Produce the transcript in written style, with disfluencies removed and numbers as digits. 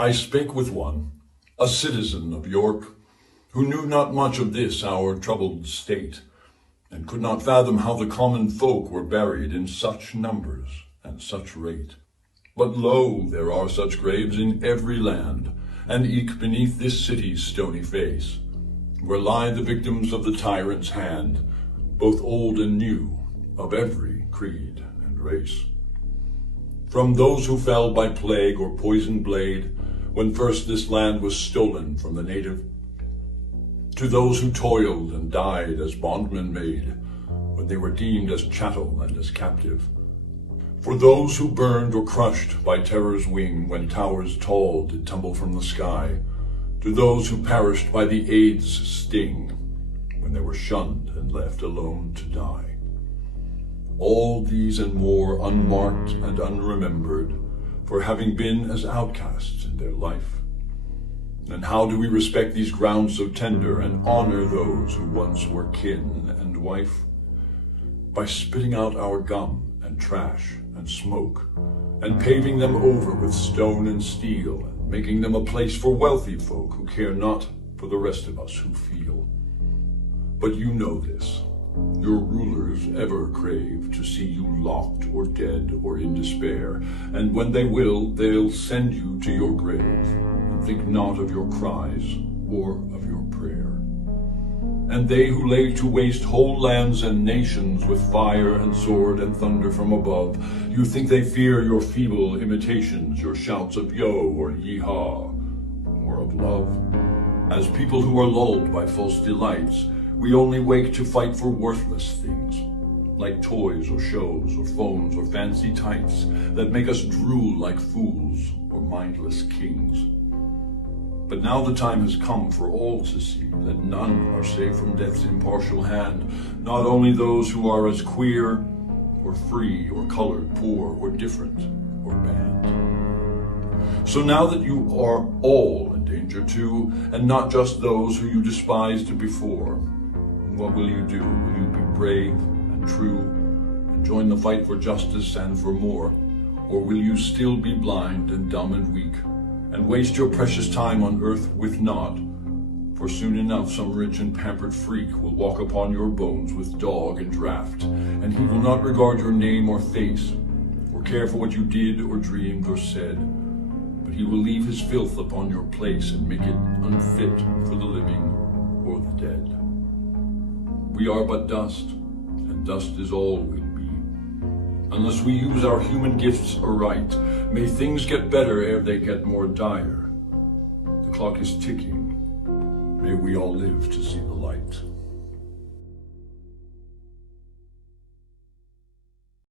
I spake with one, a citizen of York, who knew not much of this our troubled state, and could not fathom how the common folk were buried in such numbers and such rate. But lo, there are such graves in every land, and eke beneath this city's stony face, where lie the victims of the tyrant's hand, both old and new, of every creed and race. From those who fell by plague or poisoned blade, when first this land was stolen from the native, to those who toiled and died as bondmen made, when they were deemed as chattel and as captive, for those who burned or crushed by terror's wing when towers tall did tumble from the sky, to those who perished by the AIDS sting, when they were shunned and left alone to die. All these and more unmarked and unremembered, for having been as outcasts in their life. And how do we respect these grounds so tender, and honor those who once were kin and wife? By spitting out our gum and trash and smoke, and paving them over with stone and steel, and making them a place for wealthy folk who care not for the rest of us who feel. But you know this. Your rulers ever crave to see you locked or dead or in despair, and when they will, they'll send you to your grave, and think not of your cries or of your prayer. And they who lay to waste whole lands and nations with fire and sword and thunder from above, you think they fear your feeble imitations, your shouts of yo or yee-haw, or of love. As people who are lulled by false delights, we only wake to fight for worthless things, like toys or shows or phones or fancy tights that make us drool like fools or mindless kings. But now the time has come for all to see that none are safe from death's impartial hand, not only those who are as queer or free or colored, poor or different or banned. So now that you are all in danger too, and not just those who you despised before, what will you do? Will you be brave and true and join the fight for justice and for more? Or will you still be blind and dumb and weak and waste your precious time on earth with naught? For soon enough some rich and pampered freak will walk upon your bones with dog and draft, and he will not regard your name or face or care for what you did or dreamed or said, but he will leave his filth upon your place and make it unfit for the living or the dead. We are but dust, and dust is all we'll be, unless we use our human gifts aright. May things get better ere they get more dire. The clock is ticking. May we all live to see the light.